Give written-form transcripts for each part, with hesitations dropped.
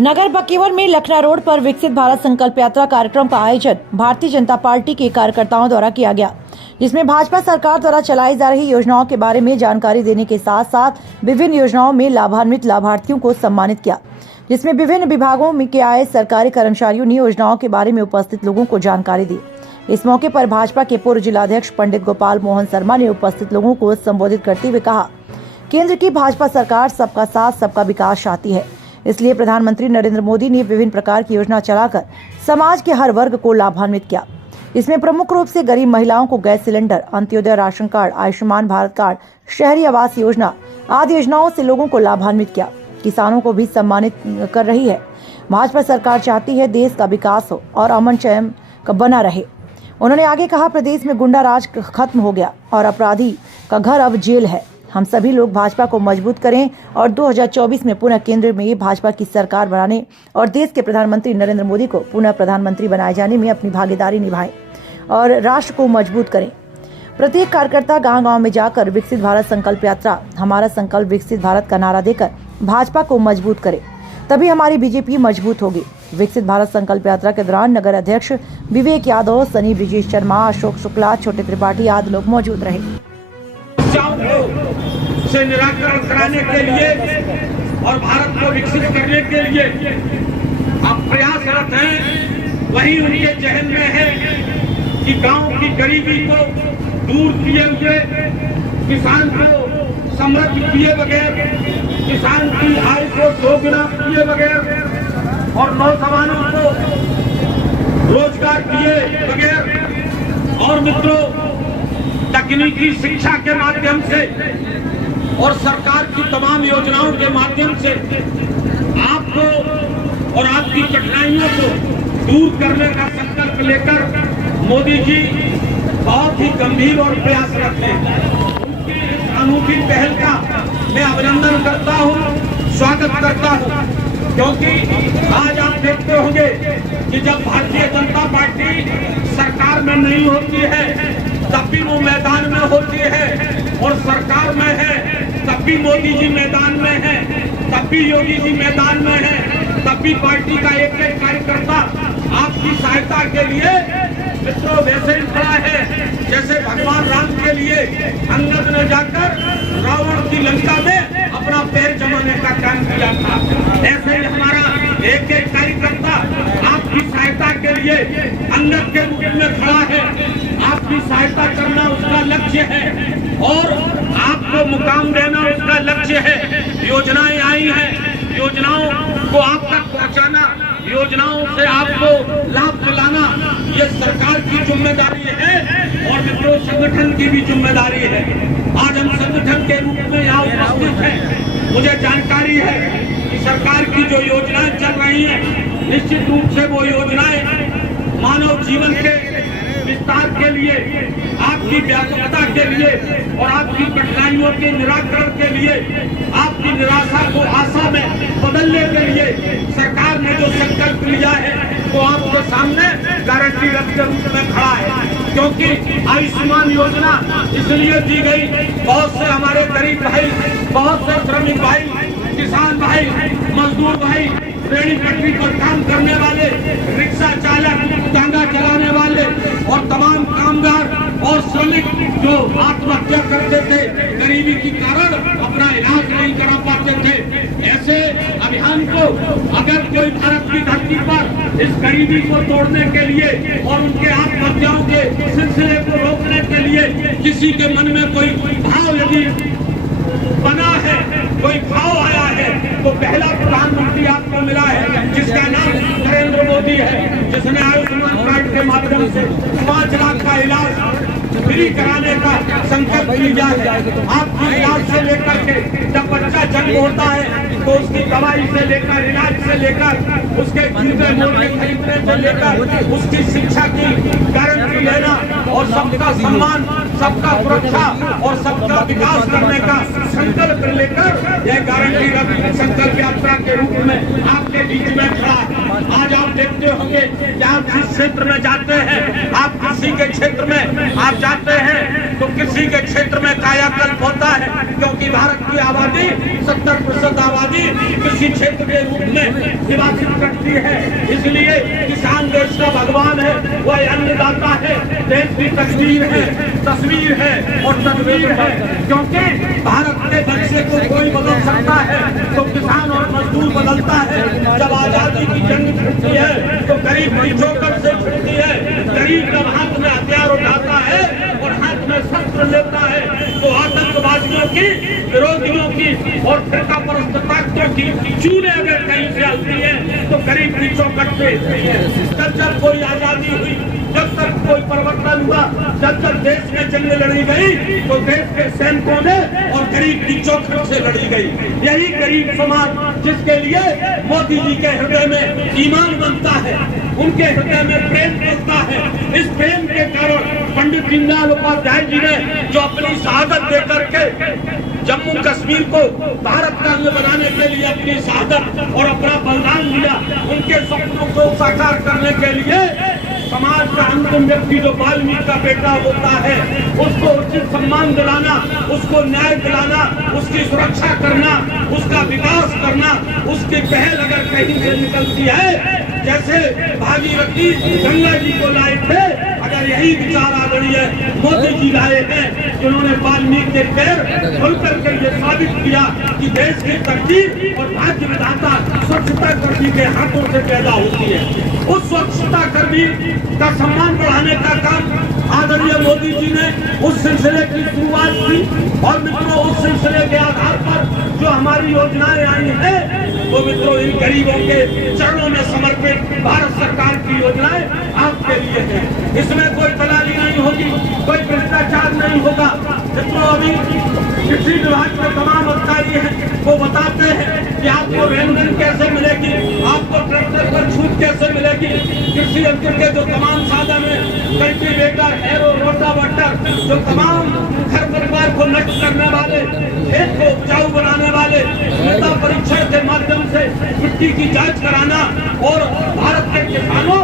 नगर बकेवर में लखना रोड पर विकसित भारत संकल्प यात्रा कार्यक्रम का आयोजन भारतीय जनता पार्टी के कार्यकर्ताओं द्वारा किया गया, जिसमें भाजपा सरकार द्वारा चलाई जा रही योजनाओं के बारे में जानकारी देने के साथ साथ विभिन्न योजनाओं में लाभान्वित लाभार्थियों को सम्मानित किया, जिसमें विभिन्न विभागों में के आए सरकारी कर्मचारियों ने योजनाओं के बारे में उपस्थित लोगों को जानकारी दी। इस मौके पर भाजपा के पूर्व जिलाध्यक्ष पंडित गोपाल मोहन शर्मा ने उपस्थित लोगों को संबोधित करते हुए कहा, केंद्र की भाजपा सरकार सबका साथ सबका विकास चाहती है, इसलिए प्रधानमंत्री नरेंद्र मोदी ने विभिन्न प्रकार की योजना चलाकर समाज के हर वर्ग को लाभान्वित किया। इसमें प्रमुख रूप से गरीब महिलाओं को gas cylinder, Antyodaya ration card, Ayushman Bharat card, शहरी आवास योजना आदि योजनाओं से लोगों को लाभान्वित किया। किसानों को भी सम्मानित कर रही है। भाजपा सरकार चाहती है देश का विकास हो और अमन चैन का बना रहे। उन्होंने आगे कहा, प्रदेश में गुंडा राज खत्म हो गया और अपराधी का घर अब जेल है। हम सभी लोग भाजपा को मजबूत करें और 2024 में पुनः केंद्र में भाजपा की सरकार बनाने और देश के प्रधानमंत्री नरेंद्र मोदी को पुनः प्रधानमंत्री बनाए जाने में अपनी भागीदारी निभाएं और राष्ट्र को मजबूत करें। प्रत्येक कार्यकर्ता गांव-गांव में जाकर विकसित भारत संकल्प यात्रा, हमारा संकल्प विकसित भारत का नारा देकर भाजपा को मजबूत करे, तभी हमारी बीजेपी मजबूत होगी। विकसित भारत संकल्प यात्रा के दौरान नगर अध्यक्ष विवेक यादव, सनी ब्रिजेश शर्मा, अशोक शुक्ला, छोटे त्रिपाठी आदि लोग मौजूद रहे। से निराकरण कराने के लिए और भारत को विकसित करने के लिए आप प्रयासरत हैं। वही उनके जहन में है कि गांव की गरीबी को दूर किए हुए, किसान को समृद्ध किए बगैर, किसान की आय को दोगुना किए बगैर और नौजवानों को रोजगार दिए बगैर और मित्रों तकनीकी शिक्षा के माध्यम से और सरकार की तमाम योजनाओं के माध्यम से आपको और आपकी कठिनाइयों को दूर करने का संकल्प लेकर मोदी जी बहुत ही गंभीर और प्रयासरत हैं। उनकी इस अनूठी पहल का मैं अभिनंदन करता हूं, स्वागत करता हूं, क्योंकि आज आप देखते होंगे कि जब भारतीय जनता पार्टी सरकार में नहीं होती है तब भी वो मैदान में होती है, और सरकार में है तब भी मोदी जी मैदान में है, तब भी योगी जी मैदान में है, तब भी पार्टी का एक एक कार्यकर्ता आपकी सहायता के लिए मित्रों वैसे ही खड़ा है जैसे भगवान राम के लिए अंगद ने जाकर रावण की लंका में अपना पैर जमाने का काम किया था। ऐसे ही हमारा एक एक कार्यकर्ता आपकी सहायता के लिए अंगद के रूप में खड़ा है। आपकी सहायता करना उसका लक्ष्य है और आपको मुकाम देना उसका लक्ष्य है। योजनाएं आई हैं, योजनाओं को आप तक पहुंचाना, योजनाओं से आपको लाभ दिलाना, ये सरकार की जिम्मेदारी है और मित्रों संगठन की भी जिम्मेदारी है। आज हम संगठन के रूप में यहाँ उपस्थित हैं। मुझे जानकारी है कि सरकार की जो योजनाएं चल रही हैं, निश्चित रूप से वो योजनाएं मानव जीवन के विस्तार के लिए, आपकी व्यापकता के लिए और आपकी कठिनाइयों के निराकरण के लिए, आपकी निराशा को आशा में बदलने के लिए सरकार ने जो संकल्प लिया है वो आपके सामने गारंटी रथ के रूप में खड़ा है। क्योंकि आयुष्मान योजना इसलिए दी गई, बहुत से हमारे गरीब भाई, बहुत से श्रमिक भाई, किसान भाई, मजदूर भाई, रेहड़ी पटरी पर काम करने वाले, रिक्शा चालक, टांगा चलाने वाले और तमाम कामगार और श्रमिक जो आत्महत्या करते थे गरीबी के कारण, अपना इलाज नहीं करा पाते थे, ऐसे अभियान को अगर कोई भारत की धरती पर इस गरीबी को तोड़ने के लिए और उनके आत्महत्याओं के सिलसिले को रोकने के लिए किसी के मन में कोई भाव यदि बना है, कोई भाव आया है, तो पहला प्रधानमंत्री आपको मिला है जिसका नाम नरेंद्र मोदी है, जिसने आयुष्मान कार्ड के माध्यम से 5 लाख का इलाज फ्री कराने का संकल्प लिया है। आपकी इलाज से लेकर के जब बच्चा जन्म होता है तो उसकी दवाई से लेकर, इलाज से लेकर, उसके जूते मोजे खरीदने से लेकर, उसकी शिक्षा की गारंटी लेना और सबका सम्मान, सबका सुरक्षा और सबका विकास करने का संकल्प लेकर यह गारंटी रथ संकल्प यात्रा के रूप में आपके बीच में खड़ा है। आज आप देखते होंगे कि आप जिस क्षेत्र में जाते हैं, आप किसी के क्षेत्र में आप जाते हैं तो किस कृषि के क्षेत्र में कायाकल्प होता है, क्योंकि भारत की आबादी 70% आबादी कृषि क्षेत्र के रूप में निवासित करती है। इसलिए किसान देश का भगवान है, वह अन्नदाता है, देश की तस्वीर है और तस्वीर है। क्योंकि भारत के बच्चे को कोई बदल सकता है तो किसान और मजदूर बदलता है। जब आजादी की जंग छूटती है तो गरीब की चौकट से छूटती है। गरीब जब हाथ में हथियार उठाता है और हाथ में शस्त्र लेता है तो आतंकवादियों की, विरोधियों की और फिरका परस्त ताकतों की चूने अगर कहीं से आती है तो गरीब की चौकट से जब कोई आजादी हुई, जब तक कोई परिवर्तन हुआ, जब तक देश में जंग लड़ी गई तो देश के सैनिकों ने और गरीब की चौखट से लड़ी गई। यही गरीब समाज जिसके लिए मोदी जी के हृदय में ईमान बनता है, उनके हृदय में प्रेम बनता है। इस प्रेम के कारण पंडित दीनदयाल उपाध्याय जी ने जो अपनी शहादत देकर के जम्मू कश्मीर को भारत का अंग बनाने के लिए अपनी शहादत और अपना बलिदान दिया, उनके सपनों को साकार करने के लिए समाज का अंतिम व्यक्ति जो वाल्मीकि का बेटा होता है उसको उचित सम्मान दिलाना, उसको न्याय दिलाना, उसकी सुरक्षा करना, उसका विकास करना, उसकी पहल अगर कहीं से निकलती है, जैसे भागीरथी गंगा जी को लाए थे, अगर यही विचार आदरणीय मोदी जी लाए हैं, जिन्होंने वाल्मीकि के पैर खोल करके ये साबित किया कि देश की तरक्की और भाग्य विधाता स्वच्छता कर्मी के हाथों से पैदा होती है। उस स्वच्छता कर्मी का सम्मान बढ़ाने का काम आदरणीय मोदी जी ने उस सिलसिले की शुरुआत की। और मित्रों, उस सिलसिले के आधार पर जो हमारी योजनाएं आई हैं वो मित्रों इन गरीबों के चरणों में समर्पित भारत सरकार की योजनाएं आपके लिए हैं। इसमें कोई दलाली नहीं होगी, कोई भ्रष्टाचार नहीं होगा। मित्रों, अभी कृषि विभाग के तमाम अधिकारी हैं वो बताते हैं कि आपको रेनगन कैसे मिलेगी, आपको ट्रैक्टर पर छूट कैसे मिलेगी, कृषि यंत्र के जो तमाम साधन है, कल्टीवेटर, एरो, रोटावेटर, जो तमाम घर परिवार को नष्ट करने वाले, खेत को उपजाऊ बनाने वाले, मृदा परीक्षण के माध्यम से मिट्टी की जांच कराना और भारत के किसानों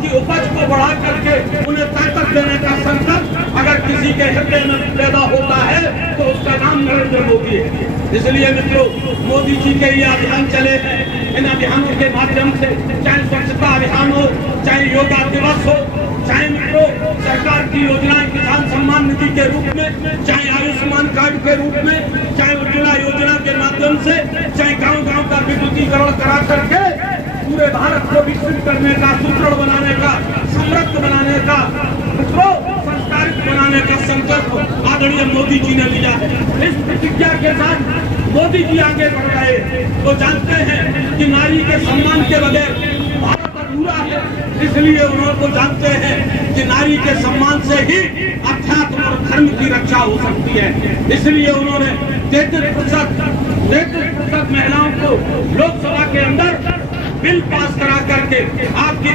की उपज को बढ़ा करके उन्हें ताकत देने का संकल्प अगर किसी के हृदय में पैदा होता है तो उसका नाम नरेंद्र मोदी है। इसलिए मित्रों, मोदी जी के ये अभियान चले हैं, इन अभियानों के माध्यम से चाहे स्वच्छता अभियान हो, चाहे योगा दिवस हो, चाहे मित्रों सरकार की योजनाएं किसान सम्मान निधि के रूप में, चाहे आयुष्मान कार्ड के रूप में, चाहे उज्ज्वला योजना के माध्यम से, चाहे गांव-गांव का विद्युतीकरण करा करके पूरे भारत को विकसित करने का, सुदृढ़ बनाने का, समृद्ध बनाने का, मित्रों संस्कारित बनाने का संकल्प आदरणीय मोदी जी ने लिया है। इस प्रतिज्ञा के साथ मोदी जी आगे बढ़ रहे। वो जानते हैं कि नारी के सम्मान के बगैर भारत अधूरा है, इसलिए उन्होंने जानते हैं कि नारी के सम्मान से ही अध्यात्म और धर्म की रक्षा हो सकती है। इसलिए उन्होंने 33% महिलाओं को लोकसभा के अंदर बिल पास करा करके आपकी